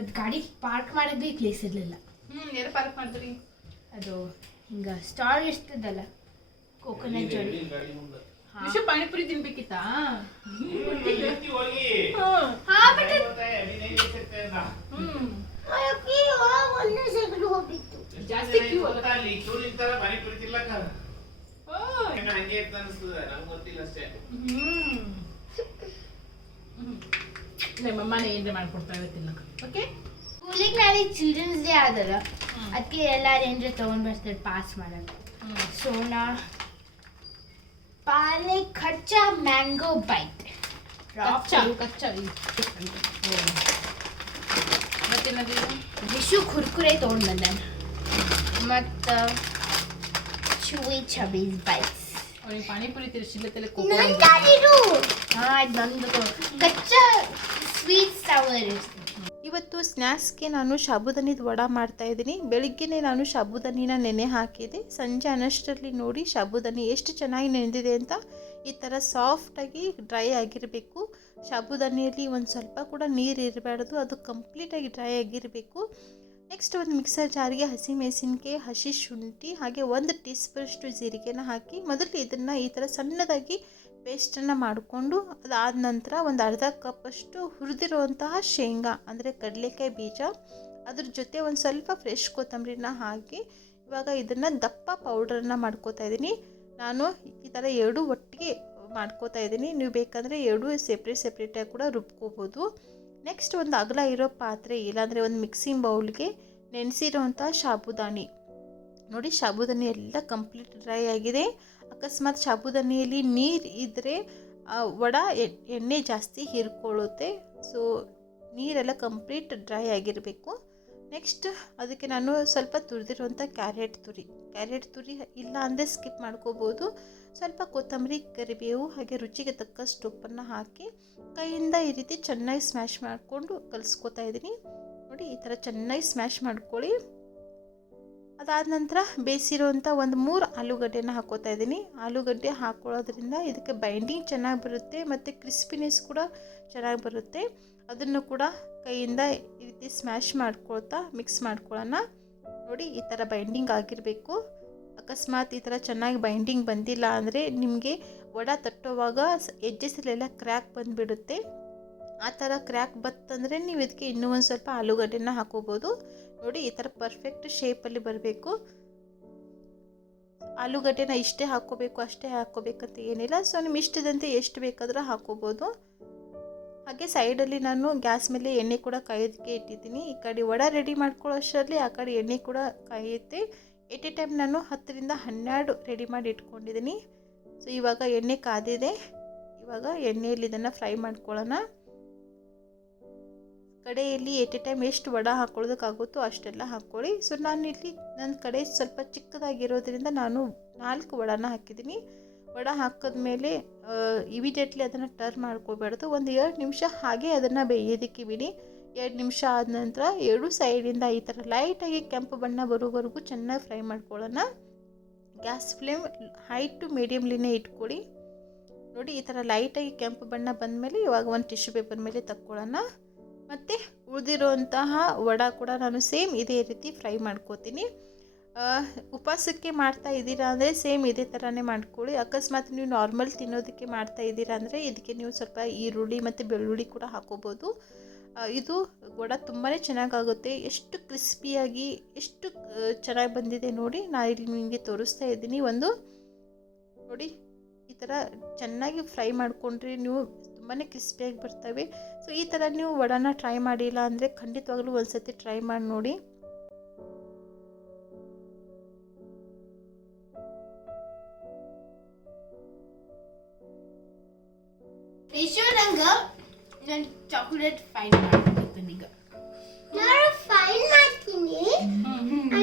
ಮತ್ತು ಗಾಡಿ ಪಾರ್ಕ್ ಮಾಡೋಕ್ಕೆ ಪ್ಲೇಸ್ ಇರಲಿಲ್ಲ. ಎಲ್ಲಿ ಪಾರ್ಕ್ ಮಾಡಿದ್ರಿ? ಅದು ಹಿಂಗೆ ಸ್ಟಾಲ್ ಇರ್ತದಲ್ಲ ಕೋಕೋನಟ್ ಜೋಡಿ. ವಿಷು ಪಾನಿಪುರಿ ತಿನ್ಬೇಕಿತ್ತಾ? ಜಾಸ್ತಿ ನಮ್ಮಮ್ಮನೇ ಏನ್ರೆ ಮಾಡ್ಕೊಡ್ತಾ ಇರ್ತಿಲ್ಲ. ಓಕೆ, ಸ್ಕೂಲಿಗೆ ನಾಳೆ ಚಿಲ್ಡ್ರನ್ಸ್ ಡೇ ಆದಲ್ಲ, ಅದಕ್ಕೆ ಎಲ್ಲರೂ ಏನ್ರೆ ತೊಗೊಂಡು ಬರ್ತಾರೆ ಪಾಸ್ ಮಾಡೋದು. ಸೋನಾ ಪಾಲೆ ಕಚ್ಚಾ ಮ್ಯಾಂಗೋ ಬೈಟ್, ಕಚ್ಚಾ ಮತ್ತೇನಾದ್ರು ವಿಶು ಕುರ್ಕುರೆ ತೊಗೊಂಡು ಬಂದೆ, ಮತ್ತು ಚುವಿ ಚಬೀಸ್ ಬೈಟ್ಸ್. ಅವ್ರಿಗೆ ಪಾನಿಪುರಿ ತಿರ್ಸಿಲ್ಲತ್ತಲ್ಲ ಹಾಂ, ನಂದು ಕಚ್ಚಾ ಸ್ವೀಟ್ ಸವರ್. ಇವತ್ತು ಸ್ನ್ಯಾಕ್ಸ್ಗೆ ನಾನು ಸಾಬುದಾನಿದ ವಡ ಮಾಡ್ತಾಯಿದ್ದೀನಿ. ಬೆಳಿಗ್ಗೆನೇ ನಾನು ಸಾಬುದಾನಿನ ನೆನೆ ಹಾಕಿದೆ. ಸಂಜೆ ಅನ್ನಷ್ಟರಲ್ಲಿ ನೋಡಿ ಸಾಬುದಾನಿ ಎಷ್ಟು ಚೆನ್ನಾಗಿ ನೆನೆದಿದೆ ಅಂತ. ಈ ಥರ ಸಾಫ್ಟಾಗಿ ಡ್ರೈ ಆಗಿರಬೇಕು. ಸಾಬುದಾನಿಯಲ್ಲಿ ಒಂದು ಸ್ವಲ್ಪ ಕೂಡ ನೀರು ಇರಬಾರ್ದು, ಅದು ಕಂಪ್ಲೀಟಾಗಿ ಡ್ರೈ ಆಗಿರಬೇಕು. ನೆಕ್ಸ್ಟ್ ಒಂದು ಮಿಕ್ಸರ್ ಜಾರಿಗೆ ಹಸಿಮೆಣಸಿನ್ಕಾಯಿ, ಹಸಿ ಶುಂಠಿ ಹಾಗೆ 1 ಟೀ ಸ್ಪೂನಷ್ಟು ಜೀರಿಗೆನ ಹಾಕಿ ಮೊದಲು ಇದನ್ನು ಈ ಥರ ಸಣ್ಣದಾಗಿ ಪೇಸ್ಟನ್ನು ಮಾಡಿಕೊಂಡು, ಅದಾದ ನಂತರ ಒಂದು ಅರ್ಧ ಕಪ್ಪಷ್ಟು ಹುರಿದಿರುವಂತಹ ಶೇಂಗಾ ಅಂದರೆ ಕಡಲೆಕಾಯಿ ಬೀಜ, ಅದ್ರ ಜೊತೆ ಒಂದು ಸ್ವಲ್ಪ ಫ್ರೆಶ್ ಕೊತ್ತಂಬರಿನ ಹಾಕಿ ಇವಾಗ ಇದನ್ನು ದಪ್ಪ ಪೌಡ್ರನ್ನು ಮಾಡ್ಕೋತಾ ಇದ್ದೀನಿ. ನಾನು ಈ ಥರ ಎರಡೂ ಒಟ್ಟಿಗೆ ಮಾಡ್ಕೋತಾ ಇದ್ದೀನಿ. ನೀವು ಬೇಕಂದರೆ ಎರಡೂ ಸೆಪ್ರೇಟಾಗಿ ಕೂಡ ರುಬ್ಕೋಬೋದು. ನೆಕ್ಸ್ಟ್ ಒಂದು ಅಗಲ ಇರೋ ಪಾತ್ರೆ ಇಲ್ಲಾಂದರೆ ಒಂದು ಮಿಕ್ಸಿಂಗ್ ಬೌಲ್ಗೆ ನೆನೆಸಿರೋವಂಥ ಸಾಬುದಾನಿ ನೋಡಿ, ಸಾಬುದಾನಿ ಎಲ್ಲ ಕಂಪ್ಲೀಟ್ ಡ್ರೈ ಆಗಿದೆ. ಅಕಸ್ಮಾತ್ ಸಾಬುದಾನಿಯಲ್ಲಿ ನೀರು ಇದ್ದರೆ ವಡ ಎಣ್ಣೆ ಜಾಸ್ತಿ ಹೀರ್ಕೊಳ್ಳುತ್ತೆ. ಸೊ ನೀರೆಲ್ಲ ಕಂಪ್ಲೀಟ್ ಡ್ರೈ ಆಗಿರಬೇಕು. ನೆಕ್ಸ್ಟ್ ಅದಕ್ಕೆ ನಾನು ಸ್ವಲ್ಪ ತುರಿದಿರುವಂಥ ಕ್ಯಾರೆಟ್ ತುರಿ ಇಲ್ಲ ಅಂದರೆ ಸ್ಕಿಪ್ ಮಾಡ್ಕೋಬೋದು. ಸ್ವಲ್ಪ ಕೊತ್ತಂಬರಿ, ಕರಿಬೇವು ಹಾಗೆ ರುಚಿಗೆ ತಕ್ಕಷ್ಟು ಉಪ್ಪನ್ನು ಹಾಕಿ ಕೈಯಿಂದ ಈ ರೀತಿ ಚೆನ್ನಾಗಿ ಸ್ಮ್ಯಾಶ್ ಮಾಡಿಕೊಂಡು ಕಲಿಸ್ಕೊತಾ ಇದ್ದೀನಿ. ನೋಡಿ, ಈ ಥರ ಚೆನ್ನಾಗಿ ಸ್ಮ್ಯಾಶ್ ಮಾಡ್ಕೊಳ್ಳಿ. ಅದಾದ ನಂತರ ಬೇಯಿಸಿರೋಂಥ ಒಂದು 3 ಆಲೂಗಡ್ಡೆನ ಹಾಕೋತಾ ಇದ್ದೀನಿ. ಆಲೂಗಡ್ಡೆ ಹಾಕೊಳ್ಳೋದ್ರಿಂದ ಇದಕ್ಕೆ ಬೈಂಡಿಂಗ್ ಚೆನ್ನಾಗಿ ಬರುತ್ತೆ ಮತ್ತು ಕ್ರಿಸ್ಪಿನೆಸ್ ಕೂಡ ಚೆನ್ನಾಗಿ ಬರುತ್ತೆ. ಅದನ್ನು ಕೂಡ ಕೈಯಿಂದ ಈ ರೀತಿ ಸ್ಮ್ಯಾಶ್ ಮಾಡ್ಕೊಳ್ತಾ ಮಿಕ್ಸ್ ಮಾಡ್ಕೊಳ್ಳೋಣ. ನೋಡಿ, ಈ ಥರ ಬೈಂಡಿಂಗ್ ಆಗಿರಬೇಕು. ಅಕಸ್ಮಾತ್ ಈ ಥರ ಚೆನ್ನಾಗಿ ಬೈಂಡಿಂಗ್ ಬಂದಿಲ್ಲ ಅಂದರೆ ನಿಮಗೆ ವಡ ತಟ್ಟೋವಾಗ ಎಡ್ಜಸ್ಸಲ್ಲೆಲ್ಲ ಕ್ರ್ಯಾಕ್ ಬಂದುಬಿಡುತ್ತೆ. ಆ ಥರ ಕ್ರ್ಯಾಕ್ ಬತ್ತಂದರೆ ನೀವು ಇದಕ್ಕೆ ಇನ್ನೂ ಒಂದು ಸ್ವಲ್ಪ ಆಲೂಗಡ್ಡೆನ ಹಾಕೋಬೋದು. ನೋಡಿ, ಈ ಥರ ಪರ್ಫೆಕ್ಟ್ ಶೇಪಲ್ಲಿ ಬರಬೇಕು. ಆಲೂಗಡ್ಡೆನ ಇಷ್ಟೇ ಹಾಕ್ಕೋಬೇಕು ಅಷ್ಟೇ ಹಾಕ್ಕೋಬೇಕಂತ ಏನಿಲ್ಲ. ಸೊ ನಿಮ್ಮ ಇಷ್ಟದಂತೆ ಎಷ್ಟು ಬೇಕಾದರೂ ಹಾಕ್ಕೋಬೋದು. ಹಾಗೆ ಸೈಡಲ್ಲಿ ನಾನು ಗ್ಯಾಸ್ ಮೇಲೆ ಎಣ್ಣೆ ಕೂಡ ಕಾಯೋದಕ್ಕೆ ಇಟ್ಟಿದ್ದೀನಿ. ಈ ಕಡೆ ವಡ ರೆಡಿ ಮಾಡ್ಕೊಳ್ಳೋ ಅಷ್ಟರಲ್ಲಿ ಆ ಕಡೆ ಎಣ್ಣೆ ಕೂಡ ಕಾಯುತ್ತೆ. ಎಟ್ ಎ ಟೈಮ್ ನಾನು 10 ರಿಂದ 12 ರೆಡಿ ಮಾಡಿ ಇಟ್ಕೊಂಡಿದ್ದೀನಿ. ಸೊ ಇವಾಗ ಎಣ್ಣೆ ಕಾದಿದೆ. ಇವಾಗ ಎಣ್ಣೆಯಲ್ಲಿ ಇದನ್ನು ಫ್ರೈ ಮಾಡ್ಕೊಳ್ಳೋಣ. ಕಡೆಯಲ್ಲಿ ಎಟ್ ಎ ಟೈಮ್ ಎಷ್ಟು ವಡ ಹಾಕ್ಕೊಳ್ಳೋದಕ್ಕಾಗುತ್ತೋ ಅಷ್ಟೆಲ್ಲ ಹಾಕ್ಕೊಳ್ಳಿ. ಸೊ ನಾನು ಇಲ್ಲಿ ನನ್ನ ಕಡೆ ಸ್ವಲ್ಪ ಚಿಕ್ಕದಾಗಿರೋದ್ರಿಂದ ನಾನು 4 ವಡನ ಹಾಕಿದ್ದೀನಿ. ವಡ ಹಾಕಿದ್ಮೇಲೆ ಇಮಿಡಿಯೇಟ್ಲಿ ಅದನ್ನು ಟರ್ನ್ ಮಾಡ್ಕೋಬಾರ್ದು. ಒಂದು 2 ನಿಮಿಷ ಹಾಗೆ ಅದನ್ನು ಬೇಯೋದಕ್ಕೆ ಬಿಡಿ. 2 ನಿಮಿಷ ಆದ ನಂತರ 2 ಸೈಡಿಂದ ಈ ಥರ ಲೈಟಾಗಿ ಕೆಂಪು ಬಣ್ಣ ಬರೋವರೆಗೂ ಚೆನ್ನಾಗಿ ಫ್ರೈ ಮಾಡ್ಕೊಳ್ಳೋಣ. ಗ್ಯಾಸ್ ಫ್ಲೇಮ್ ಹೈ ಟು ಮೀಡಿಯಮ್ಲಿನೇ ಇಟ್ಕೊಳ್ಳಿ. ನೋಡಿ, ಈ ಥರ ಲೈಟಾಗಿ ಕೆಂಪು ಬಣ್ಣ ಬಂದಮೇಲೆ ಇವಾಗ ಒಂದು ಟಿಶ್ಯೂ ಪೇಪರ್ ಮೇಲೆ ತಕ್ಕೊಳ್ಳೋಣ. ಮತ್ತು ಉಳಿದಿರೋಂತಹ ವಡ ಕೂಡ ನಾನು ಸೇಮ್ ಇದೇ ರೀತಿ ಫ್ರೈ ಮಾಡ್ಕೋತೀನಿ. ಉಪವಾಸಕ್ಕೆ ಮಾಡ್ತಾ ಇದ್ದೀರಾ ಅಂದರೆ ಸೇಮ್ ಇದೇ ಥರನೇ ಮಾಡ್ಕೊಳ್ಳಿ. ಅಕಸ್ಮಾತ್ ನೀವು ನಾರ್ಮಲ್ ತಿನ್ನೋದಕ್ಕೆ ಮಾಡ್ತಾ ಇದ್ದೀರಾ ಅಂದರೆ ಇದಕ್ಕೆ ನೀವು ಸ್ವಲ್ಪ ಈರುಳ್ಳಿ ಮತ್ತು ಬೆಳ್ಳುಳ್ಳಿ ಕೂಡ ಹಾಕೋಬೋದು. ಇದು ವಡ ತುಂಬಾ ಚೆನ್ನಾಗಾಗುತ್ತೆ. ಎಷ್ಟು ಕ್ರಿಸ್ಪಿಯಾಗಿ ಎಷ್ಟು ಚೆನ್ನಾಗಿ ಬಂದಿದೆ ನೋಡಿ. ನಾನು ಇಲ್ಲಿ ನಿಮಗೆ ತೋರಿಸ್ತಾ ಇದ್ದೀನಿ. ನೋಡಿ, ಈ ಥರ ಚೆನ್ನಾಗಿ ಫ್ರೈ ಮಾಡಿಕೊಂಡ್ರೆ ನೀವು ತುಂಬಾ ಕ್ರಿಸ್ಪಿಯಾಗಿ ಬರ್ತವೆ. ಸೊ ಈ ಥರ ನೀವು ವಡನ ಟ್ರೈ ಮಾಡಿಲ್ಲ ಅಂದರೆ ಖಂಡಿತವಾಗ್ಲೂ ಒಂದು ಸತಿ ಟ್ರೈ ಮಾಡಿ ನೋಡಿ. ನಾನು ಚಾಕ್ಲೇಟ್ ಫೈನ್ ಮಾಡ್ತೀನಿ. ಈಗ ನಾನು ಫೈನ್ ಮಾಡ್ತೀನಿ.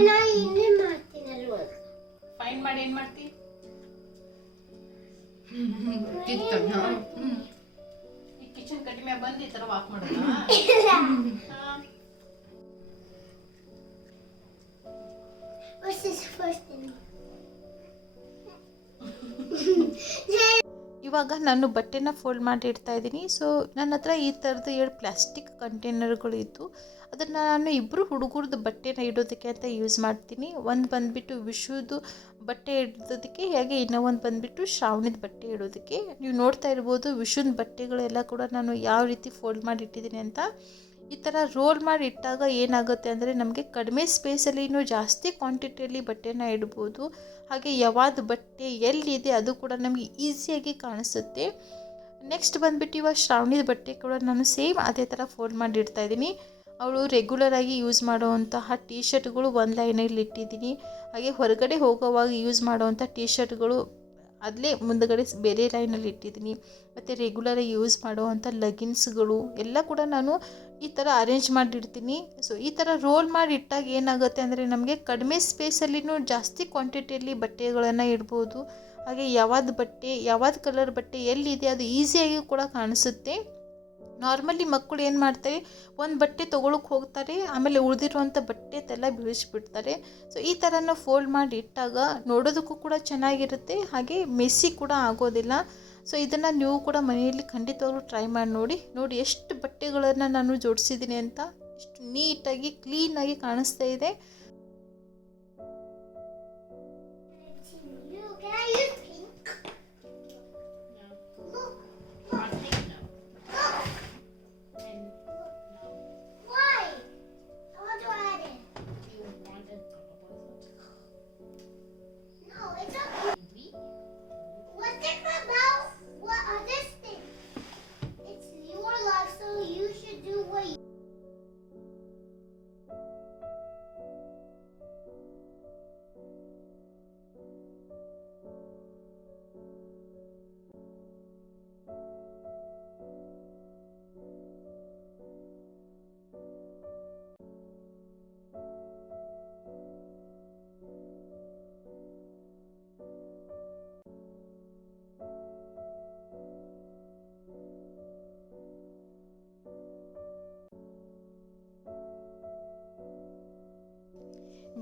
ನಾನು ಇನ್ನೇ ಮಾಡ್ತೀನಲ್ವ. ಫೈನ್ ಮಾಡಿ ಏನು ಮಾಡ್ತಿ? ಈ ಕಿಚನ್ ಕಡಿಮೆ ಬಂದು ಈ ಥರ ವಾಕ್ ಮಾಡೋಣ. ಇವಾಗ ನಾನು ಬಟ್ಟೆನ ಫೋಲ್ಡ್ ಮಾಡಿ ಇಡ್ತಾ ಇದ್ದೀನಿ. ಸೊ ನನ್ನ ಹತ್ರ ಈ ಥರದ್ದು 2 ಪ್ಲಾಸ್ಟಿಕ್ ಕಂಟೈನರ್ಗಳು ಇತ್ತು. ಅದನ್ನು ನಾನು ಇಬ್ಬರು ಹುಡುಗರದ್ದು ಬಟ್ಟೆನ ಇಡೋದಕ್ಕೆ ಅಂತ ಯೂಸ್ ಮಾಡ್ತೀನಿ. ಒಂದು ಬಂದುಬಿಟ್ಟು ವಿಶುದು ಬಟ್ಟೆ ಇಡೋದಕ್ಕೆ, ಹಾಗೆ ಇನ್ನೂ ಒಂದು ಬಂದುಬಿಟ್ಟು ಶ್ರಾವಣಿದ ಬಟ್ಟೆ ಇಡೋದಕ್ಕೆ. ನೀವು ನೋಡ್ತಾ ಇರ್ಬೋದು ವಿಶುನ ಬಟ್ಟೆಗಳೆಲ್ಲ ಕೂಡ ನಾನು ಯಾವ ರೀತಿ ಫೋಲ್ಡ್ ಮಾಡಿ ಇಟ್ಟಿದ್ದೀನಿ ಅಂತ. ಈ ಥರ ರೋಲ್ ಮಾಡಿ ಇಟ್ಟಾಗ ಏನಾಗುತ್ತೆ ಅಂದರೆ ನಮಗೆ ಕಡಿಮೆ ಸ್ಪೇಸಲ್ಲಿ ಇನ್ನೂ ಜಾಸ್ತಿ ಕ್ವಾಂಟಿಟಿಯಲ್ಲಿ ಬಟ್ಟೆನ ಇಡ್ಬೋದು. ಹಾಗೆ ಯಾವ್ದು ಬಟ್ಟೆ ಎಲ್ಲಿದೆ ಅದು ಕೂಡ ನಮಗೆ ಈಸಿಯಾಗಿ ಕಾಣಿಸುತ್ತೆ. ನೆಕ್ಸ್ಟ್ ಬಂದುಬಿಟ್ಟು ಇವಾಗ ಶ್ರಾವಣಿದ ಬಟ್ಟೆ ಕೂಡ ನಾನು ಸೇಮ್ ಅದೇ ಥರ ಫೋಲ್ಡ್ ಮಾಡಿ ಇಡ್ತಾಯಿದ್ದೀನಿ. ಅವಳು ರೆಗ್ಯುಲರಾಗಿ ಯೂಸ್ ಮಾಡುವಂತಹ ಟೀ ಶರ್ಟ್ಗಳು ಒಂದು ಲೈನಲ್ಲಿ ಇಟ್ಟಿದ್ದೀನಿ. ಹಾಗೆ ಹೊರಗಡೆ ಹೋಗೋವಾಗ ಯೂಸ್ ಮಾಡುವಂಥ ಟೀ ಶರ್ಟ್ಗಳು ಅದಲೇ ಮುಂದಗಡೆ ಬೇರೆ ಲೈನಲ್ಲಿ ಇಟ್ಟಿದ್ದೀನಿ. ಮತ್ತು ರೆಗ್ಯುಲರಾಗಿ ಯೂಸ್ ಮಾಡುವಂಥ ಲಗಿನ್ಸ್ಗಳು ಎಲ್ಲ ಕೂಡ ನಾನು ಈ ಥರ ಅರೇಂಜ್ ಮಾಡಿರ್ತೀನಿ. ಸೊ ಈ ಥರ ರೋಲ್ ಮಾಡಿ ಇಟ್ಟಾಗ ಏನಾಗುತ್ತೆ ಅಂದರೆ ನಮಗೆ ಕಡಿಮೆ ಸ್ಪೇಸಲ್ಲಿನೂ ಜಾಸ್ತಿ ಕ್ವಾಂಟಿಟಿಯಲ್ಲಿ ಬಟ್ಟೆಗಳನ್ನು ಇಡ್ಬೋದು. ಹಾಗೆ ಯಾವ್ದು ಬಟ್ಟೆ ಯಾವ್ದು ಕಲರ್ ಬಟ್ಟೆ ಎಲ್ಲಿದೆ ಅದು ಈಸಿಯಾಗಿ ಕೂಡ ಕಾಣಿಸುತ್ತೆ. ನಾರ್ಮಲಿ ಮಕ್ಕಳು ಏನು ಮಾಡ್ತಾರೆ, ಒಂದು ಬಟ್ಟೆ ತೊಗೊಳಕ್ಕೆ ಹೋಗ್ತಾರೆ, ಆಮೇಲೆ ಉಳಿದಿರುವಂಥ ಬಟ್ಟೆ ಎಲ್ಲ ಬಿಡಿಸ್ಬಿಡ್ತಾರೆ. ಸೊ ಈ ಥರನ ಫೋಲ್ಡ್ ಮಾಡಿ ಇಟ್ಟಾಗ ನೋಡೋದಕ್ಕೂ ಕೂಡ ಚೆನ್ನಾಗಿರುತ್ತೆ, ಹಾಗೆ ಮೆಸ್ಸಿ ಕೂಡ ಆಗೋದಿಲ್ಲ. ಸೊ ಇದನ್ನು ನೀವು ಕೂಡ ಮನೆಯಲ್ಲಿ ಖಂಡಿತವಾಗ್ಲೂ ಟ್ರೈ ಮಾಡಿ ನೋಡಿ ಎಷ್ಟು ಬಟ್ಟೆಗಳನ್ನು ನಾನು ಜೋಡಿಸಿದ್ದೀನಿ ಅಂತ. ಎಷ್ಟು ನೀಟಾಗಿ ಕ್ಲೀನಾಗಿ ಕಾಣಿಸ್ತಾ ಇದೆ.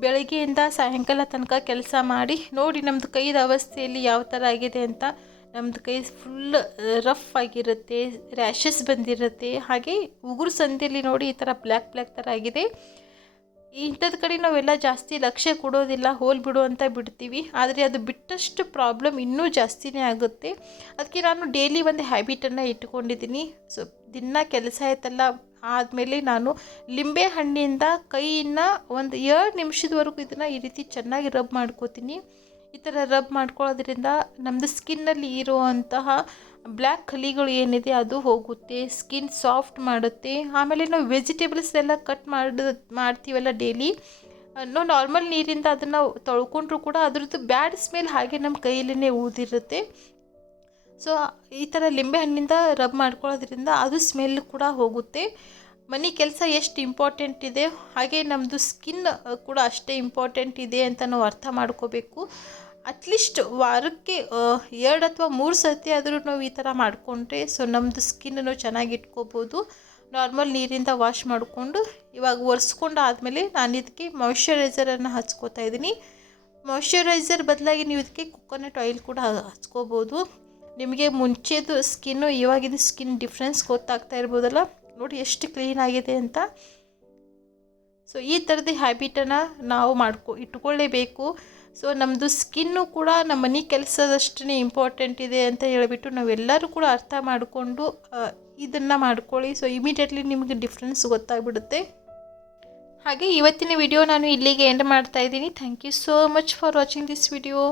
ಬೆಳಗ್ಗೆಯಿಂದ ಸಾಯಂಕಾಲ ತನಕ ಕೆಲಸ ಮಾಡಿ ನೋಡಿ ನಮ್ಮದು ಕೈದ ಅವಸ್ಥೆಯಲ್ಲಿ ಯಾವ ಥರ ಆಗಿದೆ ಅಂತ. ನಮ್ಮದು ಕೈ ಫುಲ್ ರಫ್ ಆಗಿರುತ್ತೆ, ರ್ಯಾಷಸ್ ಬಂದಿರುತ್ತೆ, ಹಾಗೆ ಉಗುರು ಸಂದಿಯಲ್ಲಿ ನೋಡಿ ಈ ಥರ ಬ್ಲ್ಯಾಕ್ ಥರ ಆಗಿದೆ. ಇಂಥದ್ದು ಕಡೆ ನಾವೆಲ್ಲ ಜಾಸ್ತಿ ಲಕ್ಷ್ಯ ಕೊಡೋದಿಲ್ಲ, ಹೋಲ್ ಬಿಡು ಅಂತ ಬಿಡ್ತೀವಿ. ಆದರೆ ಅದು ಬಿಟ್ಟಷ್ಟು ಪ್ರಾಬ್ಲಮ್ ಇನ್ನೂ ಜಾಸ್ತಿನೇ ಆಗುತ್ತೆ. ಅದಕ್ಕೆ ನಾನು ಡೈಲಿ ಒಂದು ಹ್ಯಾಬಿಟನ್ನು ಇಟ್ಕೊಂಡಿದ್ದೀನಿ. ಸೊ ದಿನ ಕೆಲಸ ಆಯ್ತಲ್ಲ ಆದಮೇಲೆ ನಾನು ಲಿಂಬೆ ಹಣ್ಣಿಂದ ಕೈಯನ್ನು ಒಂದು 2 ನಿಮಿಷದವರೆಗೂ ಇದನ್ನು ಈ ರೀತಿ ಚೆನ್ನಾಗಿ ರಬ್ ಮಾಡ್ಕೋತೀನಿ. ಈ ಥರ ರಬ್ ಮಾಡ್ಕೊಳ್ಳೋದ್ರಿಂದ ನಮ್ಮದು ಸ್ಕಿನ್ನಲ್ಲಿ ಇರುವಂತಹ ಬ್ಲ್ಯಾಕ್ ಕಲಿಗಳು ಏನಿದೆ ಅದು ಹೋಗುತ್ತೆ, ಸ್ಕಿನ್ ಸಾಫ್ಟ್ ಮಾಡುತ್ತೆ. ಆಮೇಲೆ ನಾವು ವೆಜಿಟೇಬಲ್ಸ್ ಎಲ್ಲ ಕಟ್ ಮಾಡ್ತೀವಲ್ಲ ಡೈಲಿ, ನಾವು ನಾರ್ಮಲ್ ನೀರಿಂದ ಅದನ್ನು ತೊಳ್ಕೊಂಡ್ರೂ ಕೂಡ ಅದ್ರದ್ದು ಬ್ಯಾಡ್ ಸ್ಮೆಲ್ ಹಾಗೆ ನಮ್ಮ ಕೈಯಲ್ಲೇ ಉಳಿದಿರುತ್ತೆ. ಸೊ ಈ ಥರ ಲಿಂಬೆ ಹಣ್ಣಿಂದ ರಬ್ ಮಾಡ್ಕೊಳ್ಳೋದ್ರಿಂದ ಅದು ಸ್ಮೆಲ್ ಕೂಡ ಹೋಗುತ್ತೆ. ಮನೆ ಕೆಲಸ ಎಷ್ಟು ಇಂಪಾರ್ಟೆಂಟ್ ಇದೆ ಹಾಗೆ ನಮ್ಮದು ಸ್ಕಿನ್ ಕೂಡ ಅಷ್ಟೇ ಇಂಪಾರ್ಟೆಂಟ್ ಇದೆ ಅಂತ ನಾವು ಅರ್ಥ ಮಾಡ್ಕೋಬೇಕು. ಅಟ್ಲೀಸ್ಟ್ ವಾರಕ್ಕೆ 2 ಅಥವಾ 3 ಸರ್ತಿ ಆದರೂ ನಾವು ಈ ಥರ ಮಾಡಿಕೊಂಡ್ರೆ ಸೊ ನಮ್ಮದು ಸ್ಕಿನ್ನನ್ನು ಚೆನ್ನಾಗಿ ಇಟ್ಕೋಬೋದು. ನಾರ್ಮಲ್ ನೀರಿಂದ ವಾಶ್ ಮಾಡಿಕೊಂಡು ಇವಾಗ ಒರೆಸ್ಕೊಂಡು ಆದಮೇಲೆ ನಾನು ಇದಕ್ಕೆ ಮಾಯ್ಶ್ಚರೈಸರನ್ನು ಹಚ್ಕೋತಾ ಇದ್ದೀನಿ. ಮಾಯ್ಶ್ಚರೈಸರ್ ಬದಲಾಗಿ ನೀವು ಇದಕ್ಕೆ ಕೊಕೊನಟ್ ಆಯಿಲ್ ಕೂಡ ಹಚ್ಕೋಬೋದು. ನಿಮಗೆ ಮುಂಚೆದು ಸ್ಕಿನ್ನು ಇವಾಗಿನ ಸ್ಕಿನ್ ಡಿಫ್ರೆನ್ಸ್ ಗೊತ್ತಾಗ್ತಾ ಇರ್ಬೋದಲ್ಲ, ನೋಡಿ ಎಷ್ಟು ಕ್ಲೀನ್ ಆಗಿದೆ ಅಂತ. ಸೊ ಈ ಥರದ ಹ್ಯಾಬಿಟನ್ನು ನಾವು ಇಟ್ಕೊಳ್ಳೇಬೇಕು. ಸೊ ನಮ್ಮದು ಸ್ಕಿನ್ನು ಕೂಡ ನಮ್ಮ ಮನೆ ಕೆಲಸದಷ್ಟೇ ಇಂಪಾರ್ಟೆಂಟ್ ಇದೆ ಅಂತ ಹೇಳಿಬಿಟ್ಟು ನಾವೆಲ್ಲರೂ ಕೂಡ ಅರ್ಥ ಮಾಡಿಕೊಂಡು ಇದನ್ನು ಮಾಡ್ಕೊಳ್ಳಿ. ಸೊ ಇಮಿಡಿಯೇಟ್ಲಿ ನಿಮಗೆ ಡಿಫ್ರೆನ್ಸ್ ಗೊತ್ತಾಗ್ಬಿಡುತ್ತೆ. ಹಾಗೆ ಇವತ್ತಿನ ವಿಡಿಯೋ ನಾನು ಇಲ್ಲಿಗೆ ಎಂಡ್ ಮಾಡ್ತಾ ಇದ್ದೀನಿ. Thank you so much for watching this video.